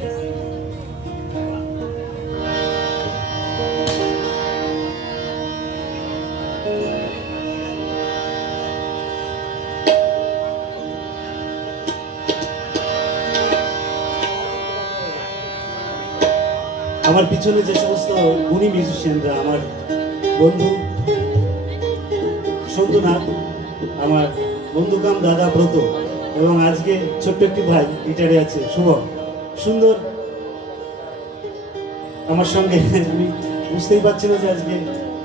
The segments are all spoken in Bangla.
আমার পিছনে যে সমস্ত গুণী মিউজিশিয়ানরা, আমার বন্ধু সন্তুনাথ, আমার বন্ধুকাম দাদা ব্রত, এবং আজকে ছোট্ট একটি ভাই গিটারে আছে শুভম, সুন্দর আমার সঙ্গে। আমি বুঝতেই পারছি না যে আজকে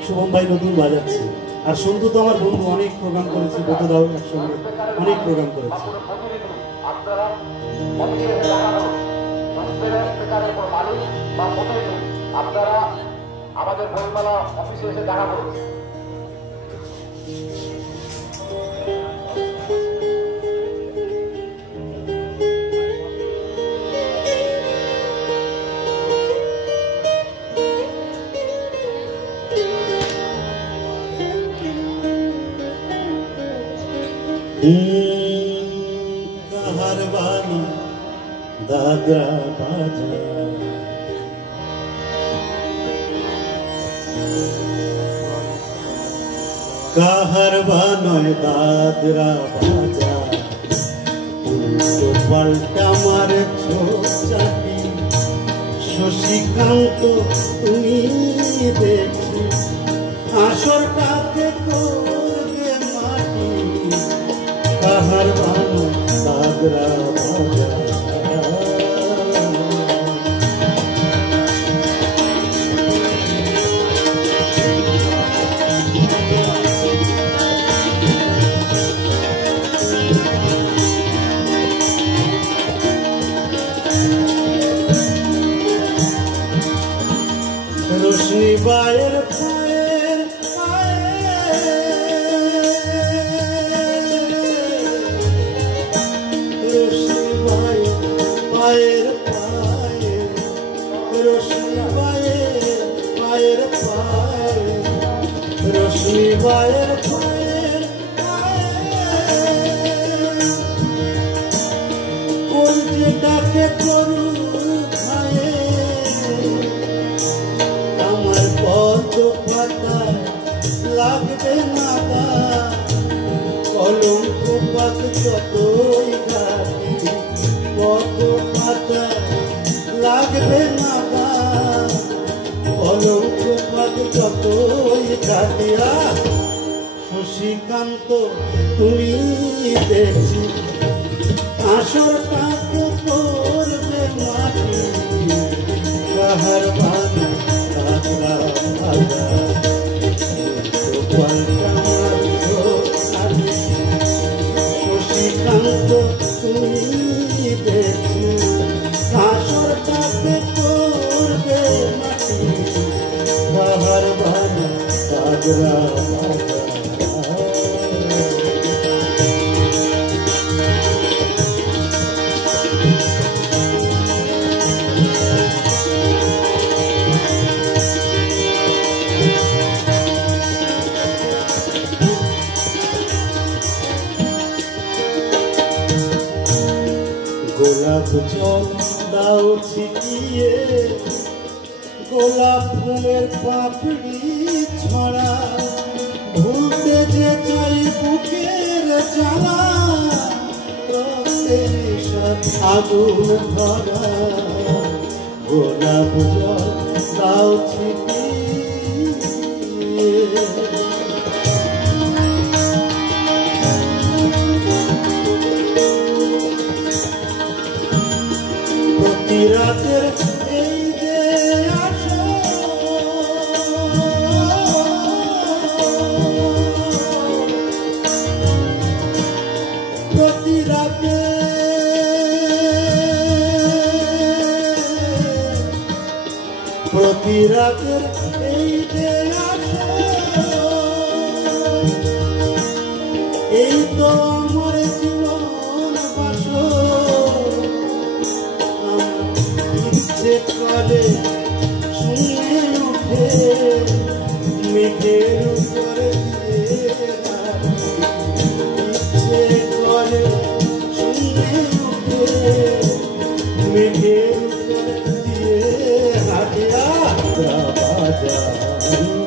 শুভম ভাই নতুন বাজাচ্ছে। আর সন্তু তো আমার বন্ধু, অনেক প্রোগ্রাম করেছি, ব্রতদাও একসঙ্গে অনেক প্রোগ্রাম করেছি। আপনারা আমাদের বইমেলা অফিসে এসে দেখা করুন। কাহার বাণী দাদরা বাজা, কাহার বানয় দাদরা বাজা, উল্টো পাল্টা মারে ছোচাটি, শশীকান্ত তুমি দেখি আসরটাতে করবে মাটি, কাহার বানয় দাদরা বাজা। रोशनी बायर पायर रोशनी बायर पायर पायर, रोशनी बायर पायर पायर, रोशनी बायर पायर पायर, कोई जेटा के करू লাগবে না কলঙ্ক পাত যতই ঘাটি, কত পাতা লাগবে না কলঙ্ক পাত যতই ঘাটি। শশীকান্ত তুমি দেখছি আসরটাকে করবে মাটি, কাহার বাণী দাদরা বাজা, শশীকান্ত তুমি দেখি আসরটাকে করবে মাটি, কাহার বাণী দাদরা বাজা। গোলাপ জল দাও ছিটিয়ে, গোলাপ ফুলের পাপড়ি ছড়া, ভুলতে যে চাই বুকের জ্বালা, আগুন ধরা। গোলাপ জল দাও ছিটিয়ে, রাতের এই যে আসো, প্রতি রাতে প্রতি রাতের এই যে আসো, এই তো আমার জীবন বাসো, কালে শুনে ওঠে মেঘের উপরে, ইচ্ছে করে শুনে ওঠে মেঘের যায়